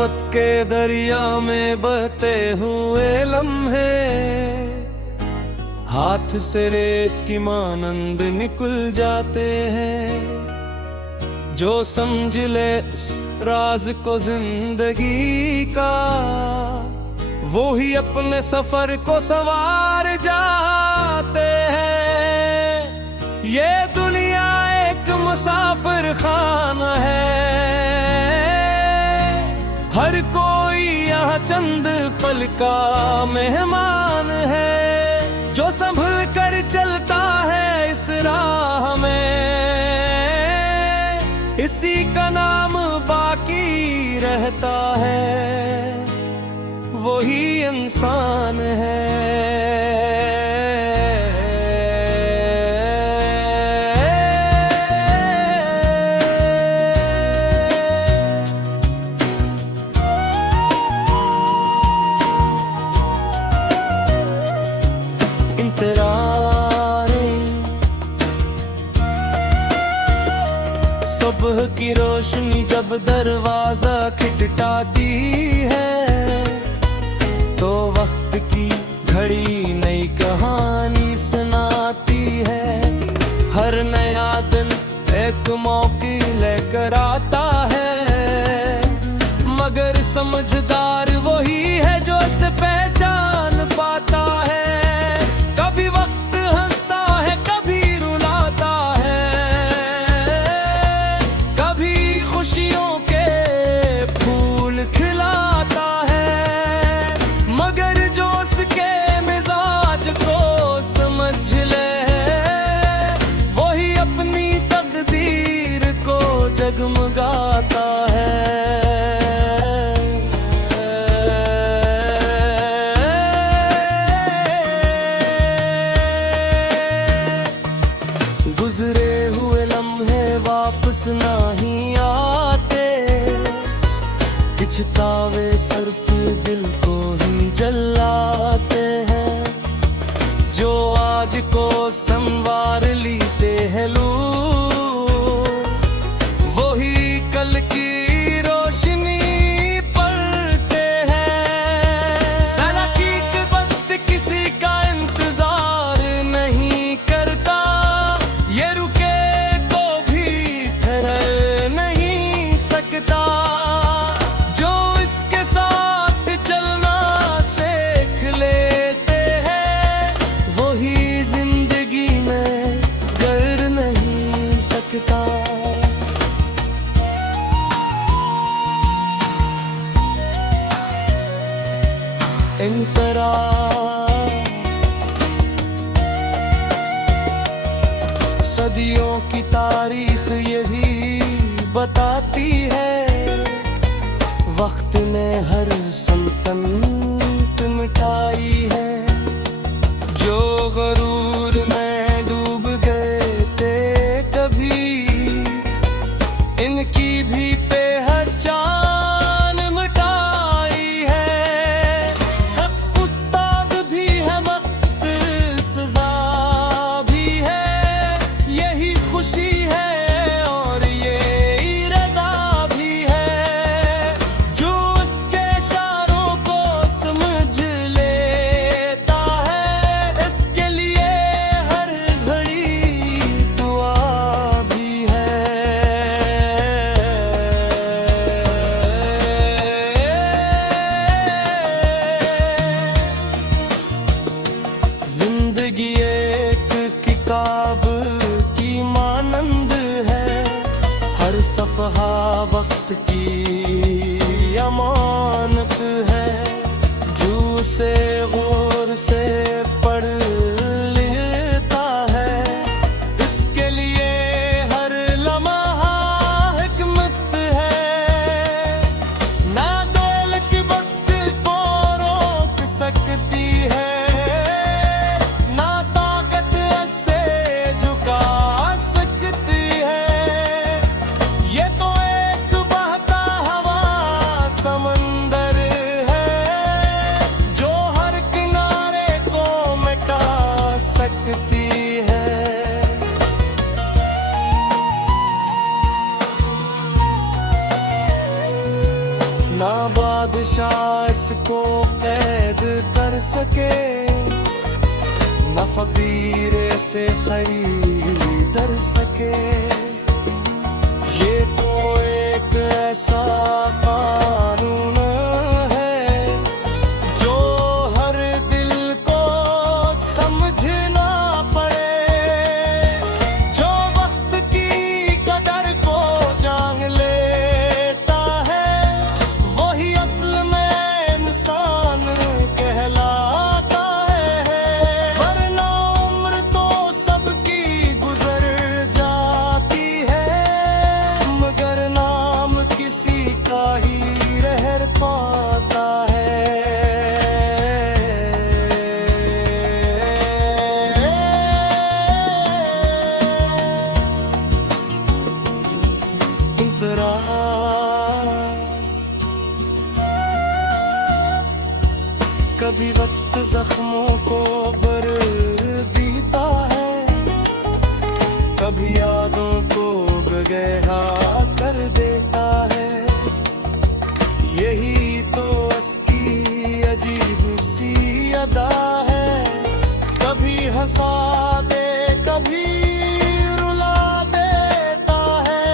मोहब्बत के दरिया में बहते हुए लम्हे हाथ से रेत की मानंद निकल जाते हैं। जो समझ ले इस राज को जिंदगी का, वो ही अपने सफर को संवार जाते हैं। ये दुनिया एक मुसाफिर खाना है, हर कोई यहाँ चंद पल का मेहमान है। जो संभल कर चलता है इस राह में, इसी का नाम बाकी रहता है, वही इंसान है। सुबह की रोशनी जब दरवाजा खटखटाती है, तो वक्त की घड़ी नई कहानी सुनाती है। हर नया दिन एक मौके लेकर आता है, मगर समझदार वही है जो इसे पहचान पाता है। कभी वक्त हंसता है, कभी रुलाता है, कभी खुशियों के फूल खिलाता है, मगर जो उसके मिजाज को समझ ले, वही अपनी तकदीर को जगमगाता है। गुजरे हुए लम्हे वापस नहीं आते, खिंचतावे सिर्फ दिल को ही जलाते हैं। जो आज को संवार लेते हैं लोग, वही कल की रोशनी पलते हैं। सड़क के वक्त किसी का इंतजार नहीं करता, ये रुके तो भी ठहर नहीं सकता। जो इसके साथ चलना सीख लेते हैं, वही जिंदगी में कर नहीं सकता। सदियों की तारीख यही बताती है, वक्त ने हर सल्तनत मिटाई है। जो गरूर में डूब गए थे कभी, इनकी भी पहचान मिटाई है। हक उस्ताद भी है, वक्त सजा भी है, यही खुशी है और ये रजा भी है। जो उसके इशारों को समझ लेता है, इसके लिए हर घड़ी दुआ भी है। जिंदगी एक किताब की मानंद है, हर सफ़हा वक्त की अमानत है। जो उसे गौर से पढ़ लेता है, इसके लिए हर लम्हा हिकमत है। ना दौलत वक्त को रोक सकती है, ना ताकत से झुका सकती है। ये तो एक बहता सके, न फकीर से खरीदर सके। ये तो एक ऐसा कानून है जो हर दिल को समझना पड़े। जो वक्त की कदर को जान लेता है, वही असल में इंसान कहलाता है। वरना उम्र तो सबकी गुजर जाती है, मगर नाम किसी का ही रह पाता है। कभी वक्त जख्मों को भर देता है, कभी यादों को गहरा कर देता है। यही तो उसकी अजीब सी अदा है, कभी हंसा दे कभी रुला देता है।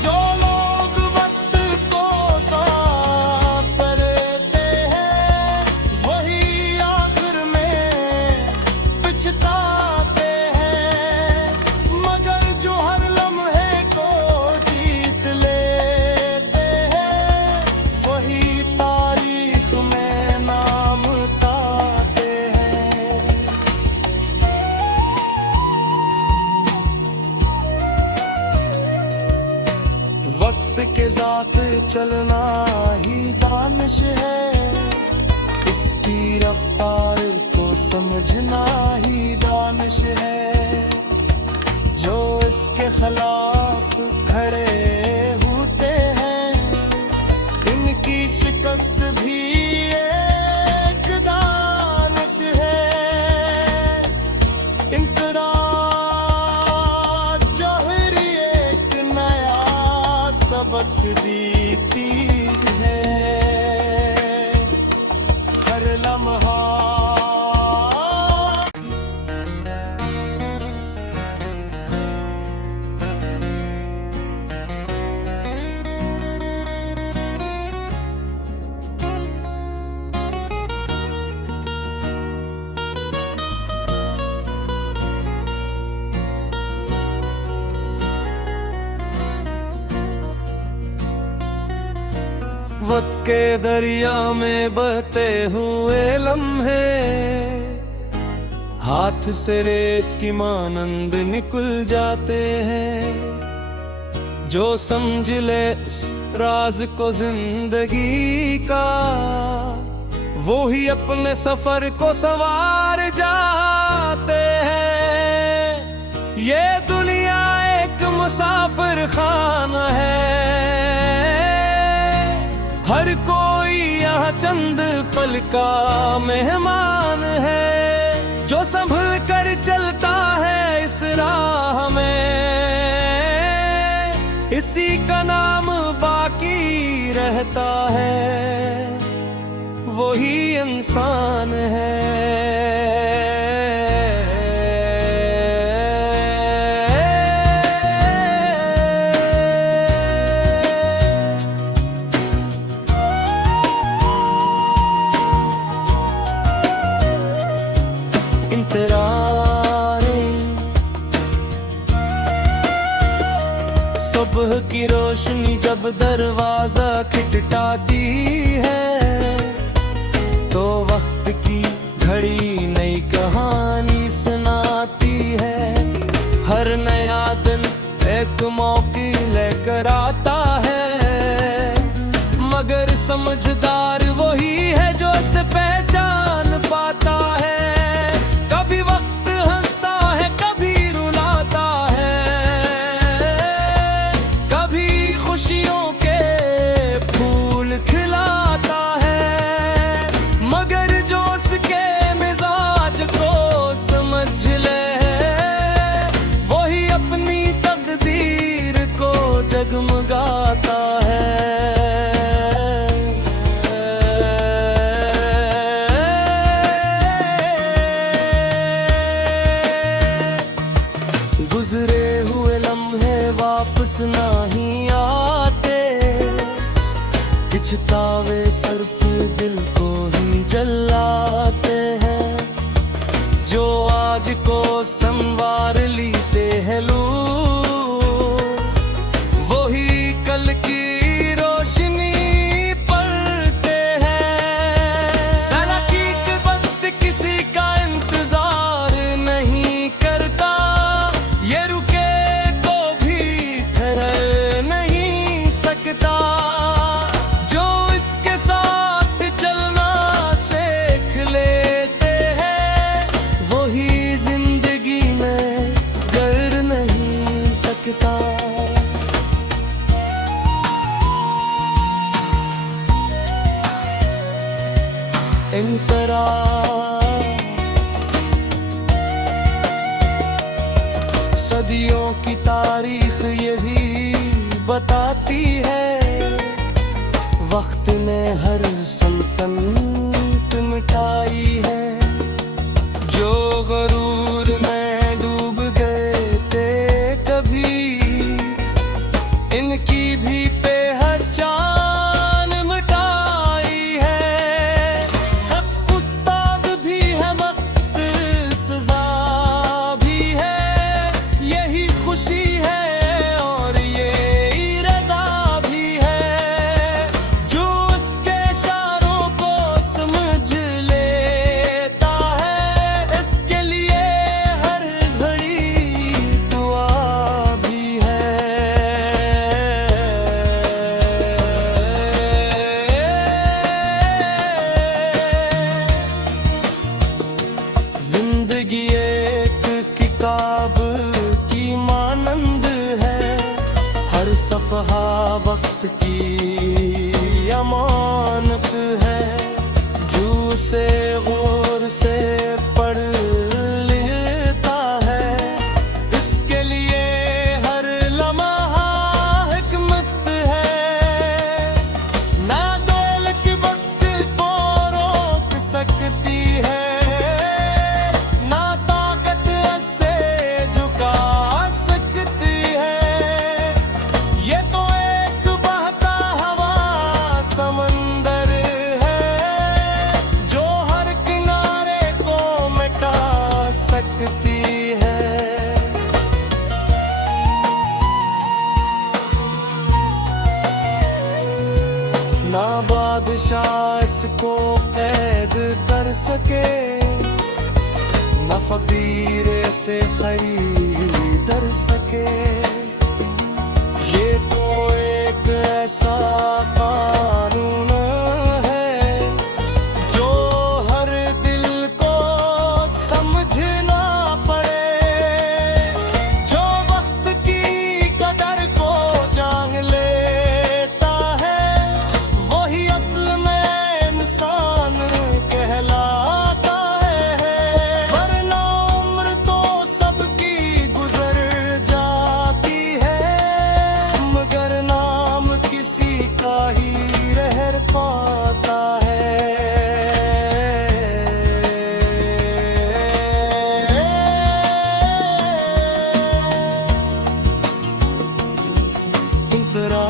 जो लोग वक्त को साफ करते हैं, वही आखिर में पछताते हैं। मगर जो हर लम्हे को जीत लेते हैं, वही तारीख में नाम ताते हैं। वक्त के साथ चलना ही दानिश है, इसकी रफ्तार को समझना ही दानिश है। जो इसके खिलाफ खड़े होते हैं, इनकी शिकस्त भी एक दानिश है। इंकरा जौहरी एक नया सबक देती है। हर लम्हा वक्त के दरिया में बहते हुए लम्हे, हाथ से रेत की मानंद निकल जाते हैं। जो समझ ले इस राज को जिंदगी का, वो ही अपने सफर को संवार जाते हैं। ये दुनिया एक मुसाफिर खाना है, हर कोई यहाँ चंद पल का मेहमान है। जो संभल कर चलता है इस राह में, इसी का नाम बाकी रहता है, वही इंसान है। सुबह की रोशनी जब दरवाजा खटखटाती है, तो वक्त की घड़ी नई कहानी सुनाती है। हर नया दिन एक मौके लेकर आता है, मगर समझदार वही है जो इसे पहचान पाता है। कभी वक्त हंसता है कभी रुलाता है, कभी खुशियों के फूल खिलाता है, मगर जो उसके मिजाज नहीं आते, पिछतावे सिर्फ दिल को ही जलाते हैं। जो आज को संवार लेते हैं लोग, वही कल की रोशनी पढ़ते हैं। सड़क के वक्त किसी का इंतजार नहीं करता, ये रुके तो भी ठहर नहीं सकता। जो इसके साथ चलना सीख लेते हैं, वही जिंदगी में कर नहीं सकता। इंतरा सदियों की तारीख यही बताती है, वक्त ने हर सल्तनत मिटाई है। जो गरूर में डूब गए थे कभी, इनकी भी पहचान मिटाई है। हक उस्ताद भी है, वक्त सजा भी है, यही खुशी है और ये रजा भी है। जो इसके इशारों को समझ लेता है, इसके लिए हर घड़ी दुआ भी है। जिंदगी एक किताब की मानंद है, हर सफ़हा वक्त की अमानत है। जो उसे गौर से पढ़ लेता है, इसके लिए हर लम्हा हिकमत है। ना दौलत वक्त को रोक सकती है, ना ताकत से झुका सकती है। ये तो एक बहता हवा समंदर है, जो हर किनारे को मिटा सकती है। ना बादशाह इसको कैद कर सके, न फकीर से खरीदर सके। ये तो एक ऐसा कानून है, जो हर दिल को समझना पड़े। जो वक्त की कदर को जान लेता है, वही असल में इंसान कहलाता है। वरना उम्र तो सबकी गुजर जाती है, मगर नाम किसी का ही रह पाता है। इंतरा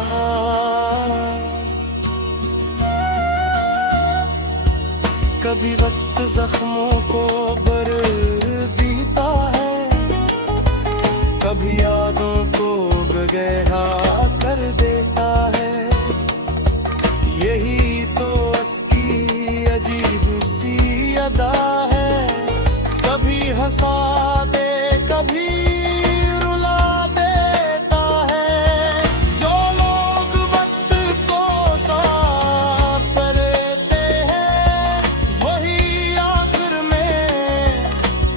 कभी वक्त जख्मों को भर देता है, कभी यादों को गहरा कर देता है। यही तो उसकी अजीब सी अदा है, कभी हंसा दे कभी रुला देता है। जो लोग वक्त को साफ करते हैं, वही आखिर में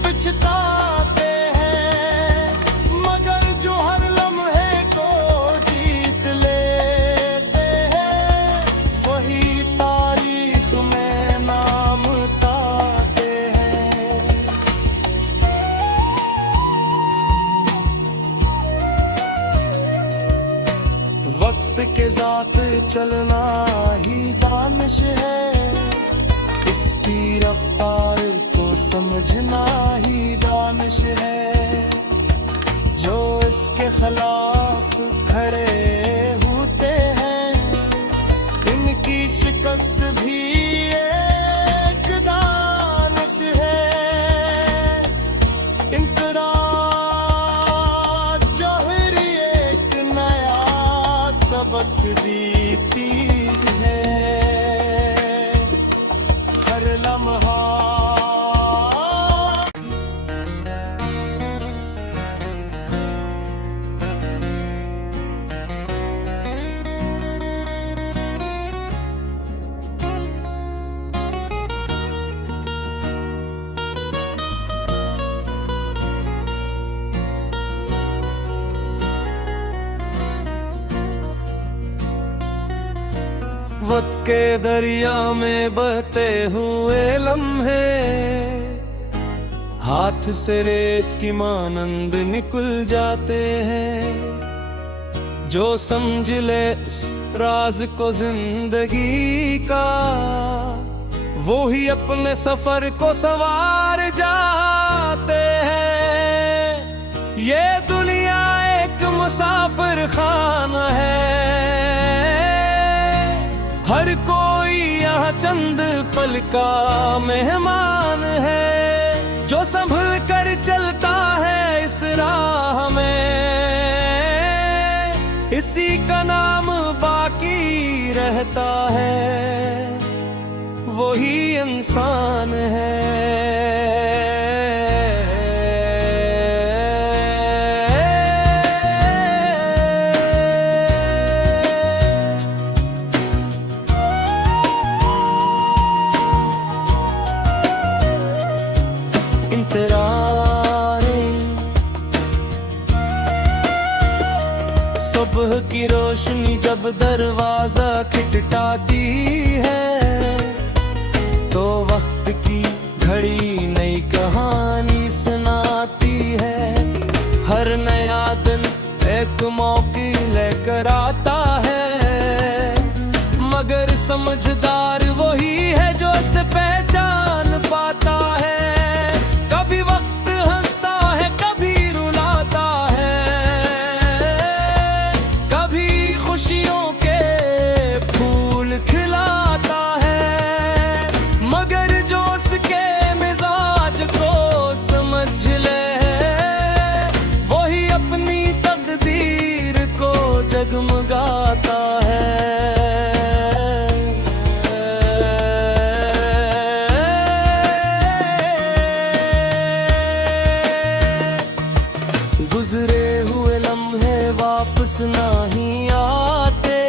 पछताते हैं। मगर जो हर लम्हे को जीत लेते हैं, वही तारीख में नाम ताते हैं। वक्त के साथ चलना ही दानिश है, इसकी रफ्तार को समझना ही दानिश है। जो इसके खिलाफ खड़े चमकती तीर है हर लम्हा। वक्त के दरिया में बहते हुए लम्हे हाथ से रेत की मानंद निकल जाते हैं। जो समझ ले इस राज को जिंदगी का वो ही अपने सफर को सवार जाते हैं। ये दुनिया एक मुसाफिर खाना है, हर कोई यहाँ चंद पल का मेहमान है। जो संभल कर चलता है इस राह में इसी का नाम बाकी रहता है, वही इंसान है। सुबह की रोशनी जब दरवाजा खटखटाती है तो वक्त की घड़ी नई कहानी सुनाती है। हर नया दिन एक मौके लेकर आता है, मगर समझदार वही है जो इसे पहचान पाता है। कभी वक्त हंसता है कभी रुलाता है, कभी खुशियों के फूल खिलाता है, मगर जो उसके मिजाज को समझ ले वही अपनी तकदीर को जगमगाता है। गुजरे हुए लम्हे वापस नहीं आते,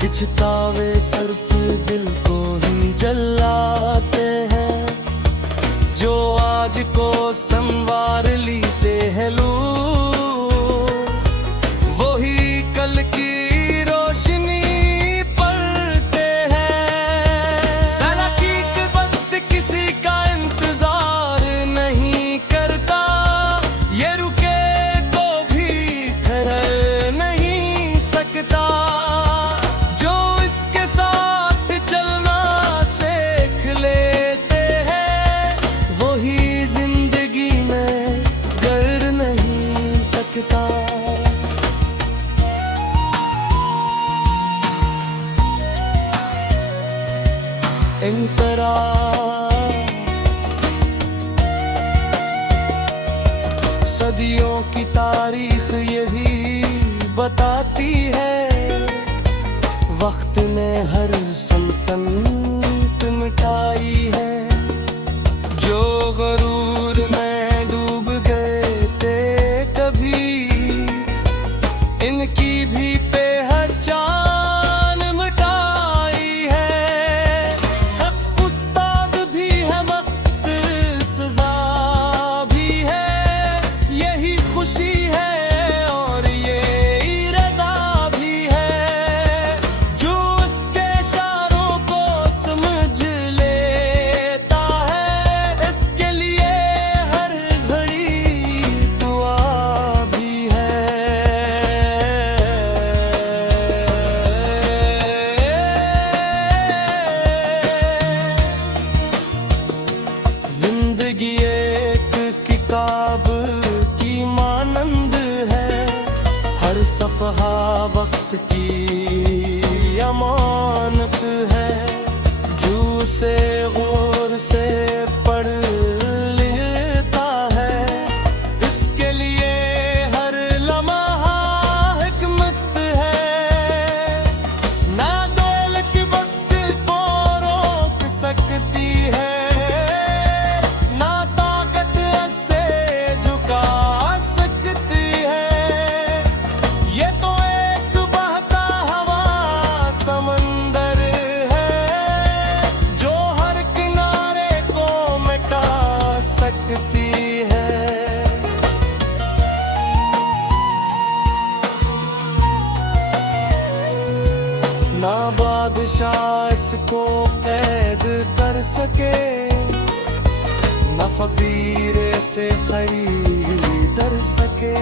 खिंचतावे सिर्फ दिल को ही जलाते हैं। जो आज को संवार लेते हैं लोग वही कल की रोशनी पलते हैं। सलाकी के वक्त किसी का इंतजार नहीं करता, ये रुके तो भी ठहर नहीं सकता। जो इसके साथ चलना सीख लेते हैं वही जिंदगी में कर नहीं सकता। इंतरा सदियों की तारीख यही बताती है, वक्त ने हर सल्तनत मिटाई है। जो गरूर में डूब गए थे कभी इनकी भी पहचान मिटाई है। हक उस्ताद भी है वक्त सजा भी है, यही खुशी है और ये रजा भी है। जो उसके इशारों को समझ लेता है इसके लिए सके, न फकीर से खरीदर सके।